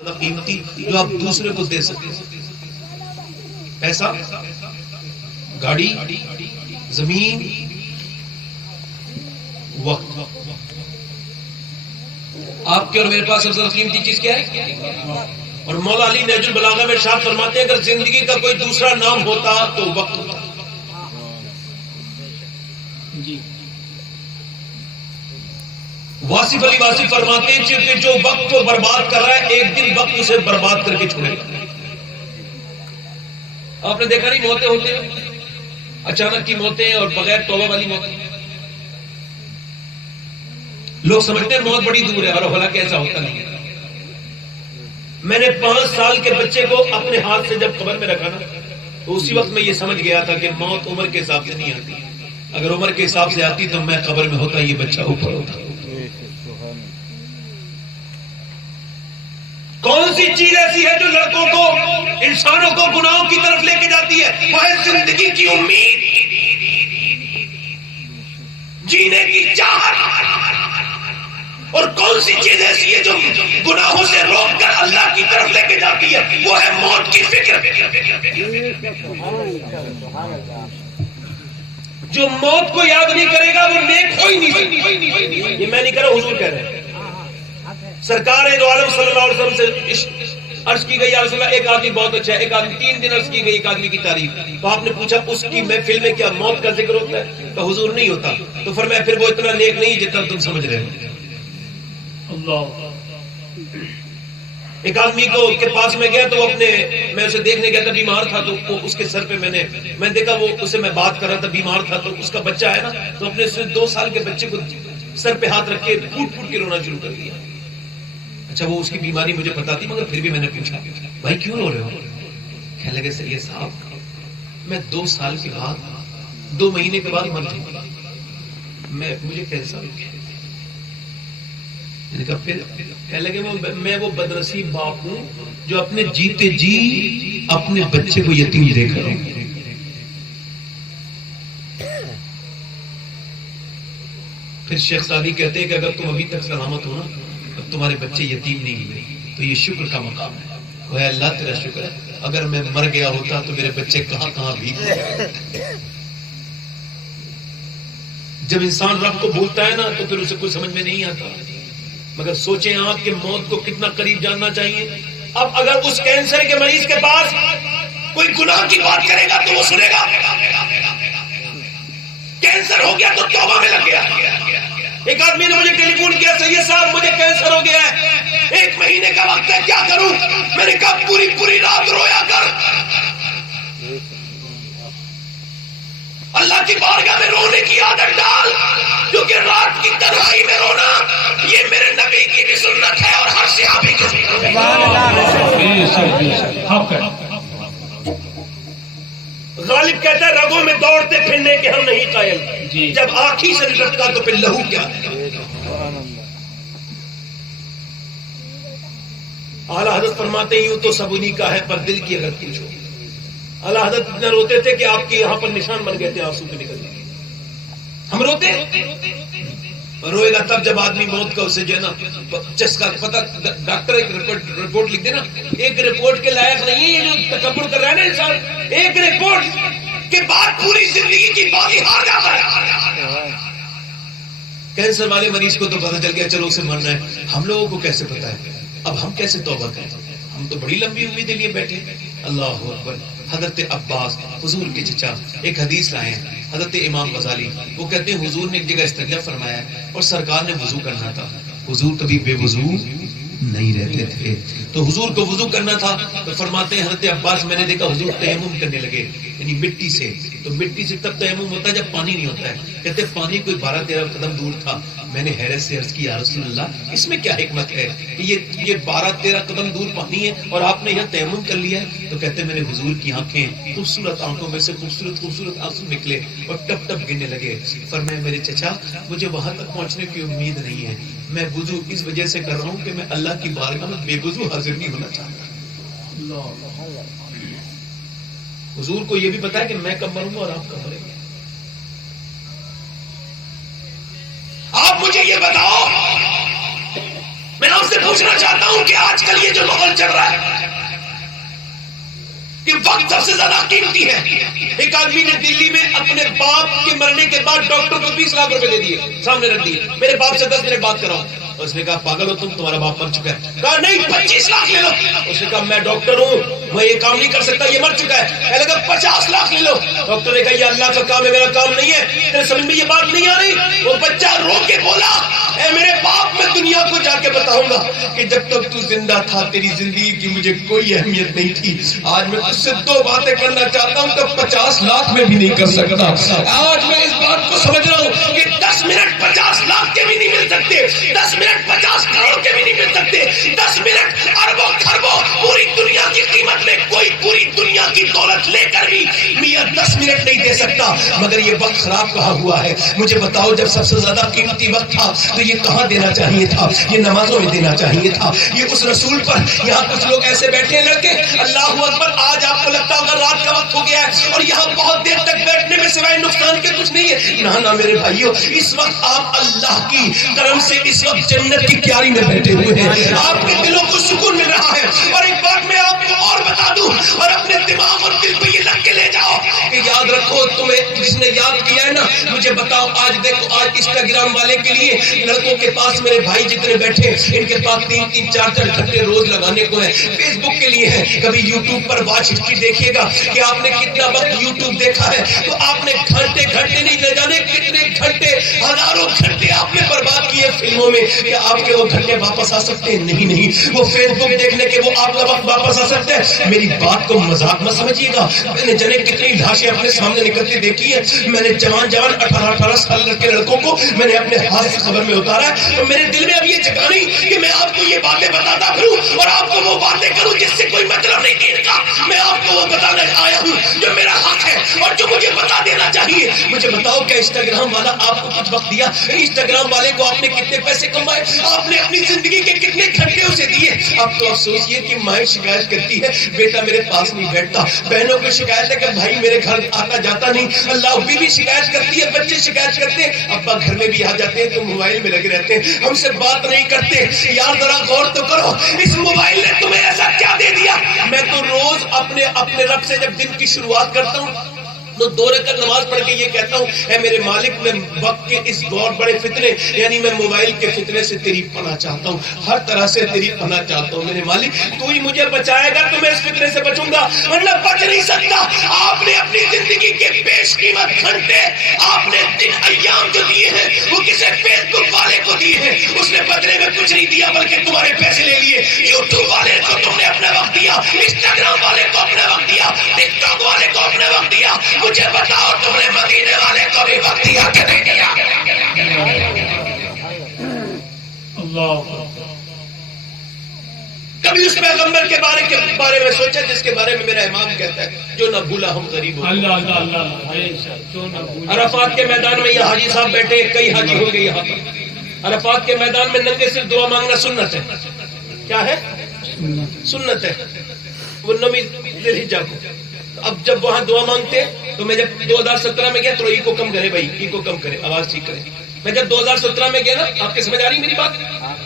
قیمتی جو آپ دوسرے کو دے سکیں، پیسہ، گاڑی، زمین، وقت. آپ کے اور میرے پاس سب سے قیمتی چیز کیا ہے؟ اور مولا علی نہج البلاغہ میں ارشاد فرماتے ہیں اگر زندگی کا کوئی دوسرا نام ہوتا تو وقت ہوتا. واصف علی واصف فرماتے ہیں کہ جو وقت کو برباد کر رہا ہے ایک دن وقت اسے برباد کر کے چھوڑے گا. آپ نے دیکھا نہیں موتیں ہوتے ہیں اچانک کی موتیں اور بغیر توبہ والی موتیں. لوگ سمجھتے ہیں موت بڑی دور ہے اور حالانکہ ایسا ہوتا نہیں ہے. میں نے 5 سال کے بچے کو اپنے ہاتھ سے جب قبر میں رکھا نا تو اسی وقت میں یہ سمجھ گیا تھا کہ موت عمر کے حساب سے نہیں آتی. اگر عمر کے حساب سے آتی تو میں قبر میں ہوتا، یہ بچہ اوپر ہوتا. کون سی چیز ایسی ہے جو لڑکوں کو، انسانوں کو گناہوں کی طرف لے کے جاتی ہے؟ وہ ہے زندگی کی امید، جینے کی چاہت. اور کون سی چیز ایسی ہے جو گناہوں سے روک کر اللہ کی طرف لے کے جاتی ہے؟ وہ ہے موت کی فکر. جو موت کو یاد نہیں کرے گا وہ نیک ہو ہی نہیں سکتا. یہ میں نہیں کہہ رہا، حضور کہہ رہے ہیں. سرکار دو عالم صلی اللہ علیہ وسلم سے عرض کی گئی یا رسول اللہ ایک آدمی بہت اچھا ہے. ایک آدمی 3 دن عرض کی گئی ایک آدمی کی تعریف. تو آپ نے پوچھا اس کی محفل میں کیا موت کا ذکر ہوتا ہے؟ تو حضور نہیں ہوتا. تو فرمایا پھر وہ اتنا نیک نہیں جتنا تم سمجھ رہے ہو. اللہ. ایک آدمی کو کے پاس میں گیا تو وہ میں اسے دیکھنے گیا تھا، بیمار تھا. تو اس کے سر پہ میں نے دیکھا وہ اسے میں بات کر رہا تھا، بیمار تھا. تو اس کا بچہ ہے نا تو اپنے 2 سال کے بچے کو سر پہ ہاتھ رکھ کے پھوٹ پھوٹ کے رونا شروع کر دیا. اچھا وہ اس کی بیماری مجھے پتا تھی مگر پھر بھی میں نے پوچھا بھائی کیوں رو رہے ہو؟ کہنے لگے سید صاحب میں 2 سال کے بعد 2 مہینے کے بعد مر جاؤں گا، مجھے کینسر ہو گیا. پھر کہنے لگے میں وہ بدنصیب باپ ہوں جو اپنے جیتے جی اپنے بچے کو یتیم دیکھ رہا ہوں. پھر شیخ سعدی کہتے ہیں کہ اگر تم ابھی تک سلامت ہو نا اب تمہارے بچے یتیم نہیں ہوئے تو یہ شکر کا مقام ہے. وہ ہے اللہ تیرا شکر ہے، اگر میں مر گیا ہوتا تو میرے بچے کہاں کہاں بھیگتے. جب انسان رب کو بھولتا ہے نا تو پھر اسے کچھ سمجھ میں نہیں آتا. مگر سوچیں آپ کہ موت کو کتنا قریب جاننا چاہیے. اب اگر اس کینسر کے مریض کے پاس کوئی گناہ کی بات کرے گا تو وہ سنے گا. کینسر ہو گیا تو توبہ میں لگ گیا. ایک آدمی نے مجھے ٹیلی فون کیا سید صاحب مجھے کینسر ہو گیا ہے، 1 مہینے کا وقت ہے، کیا کروں؟ میں نے کہا پوری رات رویا کر. اللہ کی بارگاہ میں رونے کی عادت ڈال، کیونکہ رات کی تنہائی میں رونا یہ میرے نبی کی بھی سنت ہے اور ہر صحابی کی سنت ہے. غالب کہتا ہے رگوں میں دوڑتے پھرنے کے ہم نہیں قائل، جب آنکھی سے نکلتا تو پھر لہو کیا ہے. اعلیٰ حضرت فرماتے ہیں یوں تو سب انہی کا ہے پر دل کی اگر پوچھو. اعلیٰ حضرت اتنا روتے تھے کہ آپ کے یہاں پر نشان بن گئے تھے آنسو کے نکلنے. ہم روتے روئے گا تب جب آدمی موت کا اسے جو ہے نا چسکا پتہ. ڈاکٹر ایک رپورٹ لکھ دے نا، ایک رپورٹ کے لائق نہیں ہے یہ جو تکبر کر رہا ہے نا انسان. ایک رپورٹ کے بعد پوری زندگی کی باقی ہار جاتا ہے. کینسر والے مریض کو تو پتہ چل گیا چلو اسے مرنا ہے، ہم لوگوں کو کیسے پتا ہے؟ اب ہم کیسے توبہ کریں؟ ہم تو بڑی لمبی امیدیں لیے بیٹھے. اللہ اکبر. حضرت عباس حضور کے چچا ایک حدیث لائے ہیں، حضرت امام غزالی وہ کہتے ہیں حضور نے ایک جگہ استنجا فرمایا ہے اور سرکار نے وضو کرنا تھا. حضور کبھی بے وضو نہیں رہتے تھے تو حضور کو وضو کرنا تھا. تو فرماتے ہیں حضرت عباس میں نے دیکھا حضور تیمم کرنے لگے یعنی مٹی سے. تو مٹی سے تب تیمم ہوتا ہے جب پانی نہیں ہوتا ہے. کہتے پانی کوئی 12-13 قدم دور تھا. میں نے حیرت سے عرض کی یا رسول اللہ اس میں کیا حکمت ہے کہ یہ 12-13 قدم دور پانی ہے اور آپ نے یہاں تیمم کر لیا ہے؟ تو کہتے میں نے حضور کی آنکھیں خوبصورت آنکھوں میں سے خوبصورت آنسو نکلے اور ٹپ ٹپ گرنے لگے. فرمایا میرے چچا مجھے وہاں تک پہنچنے کی امید نہیں ہے، میں وضو اس وجہ سے کر رہا ہوں کہ میں اللہ کی بارگاہ میں بے وضو حاضر نہیں ہونا چاہتا. حضور کو یہ بھی پتا ہے کہ میں کب مروں گا اور آپ کب مریں گے. آپ مجھے یہ بتاؤ میں آپ آپ سے پوچھنا چاہتا ہوں کہ آج کل یہ جو ماحول چل رہا ہے، یہ وقت سب سے زیادہ قیمتی ہے۔ ایک آدمی نے دلی میں اپنے باپ کے مرنے کے بعد ڈاکٹر کو 20 لاکھ روپے دے دیے، سامنے رکھ دیے، میرے باپ سے 10 منٹ بات کراؤ۔ اس نے کہا پاگل ہو تم، تمہارا باپ مر چکا ہے۔ کہا نہیں 25 لاکھ لے لو۔ اس نے کہا میں ڈاکٹر ہوں، میں یہ کام نہیں کر سکتا، یہ مر چکا ہے۔ کہنے لگا 50 لاکھ لے لو۔ ڈاکٹر نے کہا یہ اللہ کا کام ہے، میرا کام نہیں ہے، تیرے سمجھ میں یہ بات نہیں آ رہی؟ وہ بچہ رو کے بولا اے میرے باپ، میں دنیا کو جا کے بتاؤں گا کہ جب تک تو زندہ تھا تیری زندگی کی مجھے کوئی اہمیت نہیں تھی۔ آج میں تجھ سے 2 باتیں کرنا چاہتا ہوں تو 50 لاکھ میں بھی نہیں کر سکتا۔ آج میں اس بات کو سمجھ رہا ہوں کہ 10 منٹ 50 لاکھ کے بھی نہیں مل سکتے، 10 منٹ 50 کروڑ کے بھی نہیں مل سکتے، 10 منٹ اربوں خربوں پوری دنیا کی قیمت میں کوئی پوری دنیا کی دولت لے کر بھی میاں 10 منٹ نہیں دے سکتا۔ مگر یہ وقت خراب کہاں ہوا ہے؟ مجھے بتاؤ، جب سب سے زیادہ قیمتی وقت تھا تو یہ کہاں دینا چاہیے تھا؟ یہ نمازوں میں دینا چاہیے تھا، یہ اس رسول پر۔ یہاں کچھ لوگ ایسے بیٹھے ہیں لڑکے، اللہ اکبر، آج آپ کو لگتا ہوگا رات کا وقت ہو گیا ہے اور یہاں بہت دیر تک بیٹھنے میں سوائے نقصان کے کچھ نہیں ہے۔ نہ میرے بھائیو، اس وقت آپ اللہ کی کرم سے اس وقت جنت کی کیاری میں بیٹھے ہوئے ہیں، آپ کے دلوں کو سکون مل رہا ہے۔ اور ایک بات میں آپ کو اور بتا دوں، اور اپنے دماغ اور دل پہ یہ لگ کے لے جاؤ کہ یاد رکھو، تمہیں جس نے یاد کیا ہے نا، مجھے بتاؤ، آج دیکھو، آج انسٹاگرام والے کے لیے لڑکوں کے پاس، میرے بھائی جتنے بیٹھے ان کے پاس 3-3 4-4 گھنٹے روز لگانے کو ہے۔ فیس بک کے لیے ہے، کبھی یوٹیوب پر واچ ہسٹری دیکھیے گا کہ آپ نے کتنا وقت یوٹیوب دیکھا ہے، تو آپ نے گھنٹے نہیں لے جانے کتنے گھنٹے، ہزاروں گھنٹے آپ نے برباد کیے فلموں میں۔ کہ آپ کے وہ گھنٹے واپس آ سکتے ہیں؟ نہیں۔ وہ فیس بک دیکھنے کے وہ آپ کا وقت واپس آ سکتا ہے؟ میری بات کو مذاق مت سمجھیے گا، میں نے جنے کتنی لاشیں اپنے سامنے نکلتی دیکھی ہے، میں نے جوان 18 سال کے لڑکوں کو میں نے اپنے ہاتھ سے خبر میں اتارا ہے، تو میرے دل میں اب یہ جگہ نہیں کہ میں آپ کو یہ باتیں بتاتا پھروں اور آپ کو وہ باتیں کروں جس سے کوئی مطلب نہیں دین کا۔ میں آپ کو وہ بتانا آیا ہوں جو میرا حق ہے اور جو مجھے بتا دینا چاہیے۔ مجھے بتاؤ، کیا انسٹاگرام والا آپ کو کچھ وقت دیا؟ انسٹاگرام والے کو آپ نے کتنے پیسے کمائے؟ آپ نے اپنی زندگی کے کتنے گھنٹے اسے دیے؟ اب تو افسوس یہ کہ مائیں شکایت کرتی ہے بیٹا میرے پاس نہیں بیٹھتا، بہنوں کو شکایت ہے کہ بھائی میرے گھر آتا جاتا نہیں، اللہ بھی شکایت کرتی ہے، بچے شکایت کرتے ہیں، ابا گھر میں بھی آ جاتے ہیں تو موبائل میں لگے رہتے ہیں، ہم سے بات نہیں کرتے۔ یار ذرا غور تو کرو، اس موبائل نے تمہیں ایسا کیا دے دیا؟ میں تو روز اپنے رب سے جب دن کی شروعات کرتا ہوں تو 2 رکعت نماز پڑھ کے یہ کہتا ہوں، اے میرے مالک، میں وقت کے اس بہت بڑے فتنے، یعنی میں موبائل کے فتنے سے تیری پناہ چاہتا ہوں، ہر طرح سے تیری پناہ چاہتا ہوں۔ میرے مالک، تو ہی مجھے بچائے گا تو میں اس فتنے سے بچوں گا، ورنہ بچ نہیں سکتا۔ آپ نے اپنی زندگی کے بیش قیمت گھنٹے، آپ نے دن ایام جو دیے ہیں وہ کسی فیس بک والے کو دیے ہیں، اس نے بدلے میں کچھ نہیں دیا بلکہ تمہارے پیسے لے لیے۔ یوٹیوب والے کو تم نے اپنا وقت دیا، انسٹاگرام والے کو اپنا وقت دیا، ٹک ٹاک والے کو اپنا وقت دیا۔ مجھے بتاؤ، تم نے مدینے والے کو بھی وقت دیا کہ نہیں دیا؟ کبھی اس پیغمبر کے بارے میں سوچا جس کے بارے میں میرا امام کہتا ہے جو نہ بھولا ہم غریب ہو۔ عرفات کے میدان میں یہ حاجی صاحب بیٹھے، کئی حاجی ہو گئے یہاں پر۔ عرفات کے میدان میں ننگے صرف دعا مانگنا سنت ہے۔ کیا ہے؟ سنت ہے۔ وہ نمی ذی الحجہ کو، اب جب وہاں دعا مانگتے تو میں جب 2017 میں گیا تو ای کو کم کرے بھائی، ای کو کم کرے، آواز ٹھیک کرے۔ میں جب 2017 میں گیا نا، آپ کے سمجھ آ رہی میری بات؟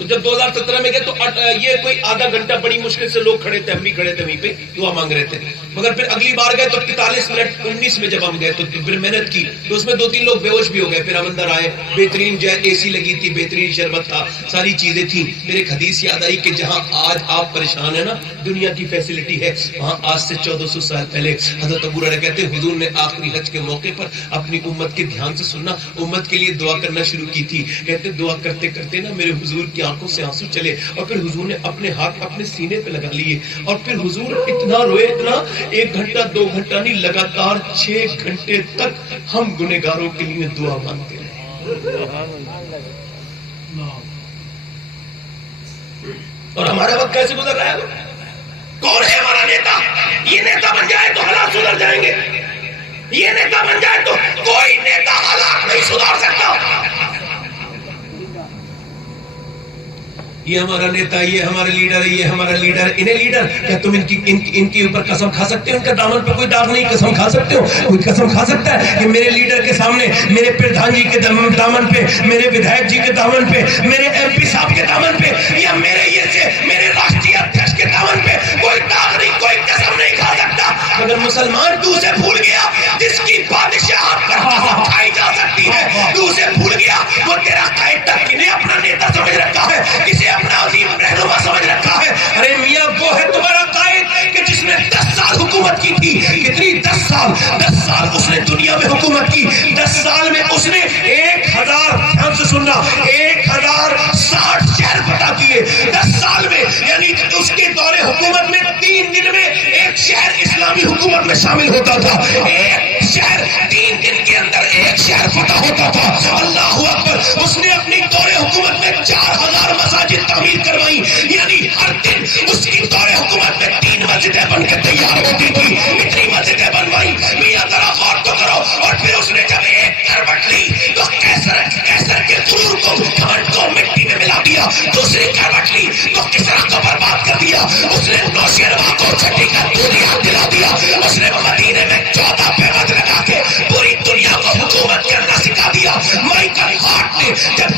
جب 2017 میں گیا تو یہ کوئی آدھا گھنٹہ بڑی مشکل سے لوگ کھڑے تھے، ہم بھی کھڑے تھے وہیں پہ دعا مانگ رہے تھے۔ مگر پھر اگلی بار گئے تو 45 منٹ 19 میں جب ہم گئے تو پھر محنت کی تو اس میں 2-3 لوگ بے ہوش بھی ہو گئے۔ پھر ہم اندر آئے، بہترین جو ہے اے سی لگی تھی، بہترین شربت تھا، ساری چیزیں تھیں۔ پھر ایک حدیث یاد آئی کہ جہاں آج آپ پریشان ہیں نا، دنیا کی فیسلٹی ہے، وہاں آج سے 1400 سال پہلے حضرت ابو ہریرہ کہتے ہیں حضور نے آخری حج کے موقع پر اپنی امت کے دھیان سے سننا، امت کے لیے دعا کرنا شروع کی تھی۔ کہتے دعا کرتے کرتے نا میرے حضور کی آنکھوں سے آنسو چلے اور پھر حضور نے اپنے ہاتھ اپنے سینے پہ لگا لیے اور پھر حضور اتنا روئے، اتنا 1 گھنٹہ 2 گھنٹہ نہیں، لگاتار 6 گھنٹے تک ہم گنہگاروں کے لیے دعا مانگتے رہے۔ اور ہمارا وقت کیسے گزر رہا ہے؟ کون ہے ہمارا نیتا؟ یہ نیتا بن جائے تو حالات سدھر جائیں گے، یہ نیتا بن جائے تو کوئی نیتا حالات نہیں سدھار سکتا۔ یہ ہمارا نیتا، یہ ہمارے لیڈر ہے، یہ ہمارا لیڈر، انہیں لیڈر کیا تم ان کے اوپر قسم کھا سکتے ہو؟ ان کا دامن پہ کوئی داغ نہیں، قسم کھا سکتے ہو؟ کوئی قسم کھا سکتا ہے کہ میرے لیڈر کے سامنے، میرے پردھان جی کے دامن پہ، میرے ودھائک جی کے دامن پہ، میرے ایم پی صاحب کے دامن پہ، یا میرے راشٹریہ ادھیکش کے دامن پہ کوئی داغ نہیں، کوئی قسم نہیں کھا سکتا؟ مگر مسلمان تو اسے بھول گیا جس کی بادشاہت پر قسم کھائی جا سکتی ہے، تو اسے بھول گیا وہ تیرا قائد تک کنہیں اپنا نیتا سمجھ رکھا ہے، کسے اپنا عظیم رہنما سمجھ رکھا ہے۔ ارے میاں وہ ہے تمہارا قائد کہ جس نے 10 سال حکومت کی تھی، کتنی 10 سال اس نے دنیا میں حکومت کی، 10 سال میں اس نے 1000 دھیان سے سننا 1060 شہر فتح کیے 10 سال میں، یعنی اس کے دور حکومت میں 3 دن میں ایک شہر اسلامی حکومت میں شامل ہوتا تھا، ایک شہر 3 دن کے اندر ایک شہر فتح ہوتا تھا۔ اللہ اکبر! اس نے اپنی دور حکومت میں 4000 مساجد تعمیر کروائی، یعنی ہر دن اس کی دور حکومت میں 3 مسجدیں بن کے تیار ہوتی تھی، اتنی مسجدیں بنوائی۔ میاں ذرا غور تو کرو۔ اور پھر اس نے جب ایک کروٹ لی تو کیسر کے غرور کو، گھمنڈ کو مٹی میں ملا دیا، دوسری کروٹ لی تو کسرا کو برباد کر دیا، اس نے نوشیروان کو چھٹی کا دودھ یاد دلا دیا، اس نے مدینے میں 14 پیمد لگا کے پوری دنیا کو حکومت کرنا سکھا دیا۔ مائیکل ہارٹ نے جب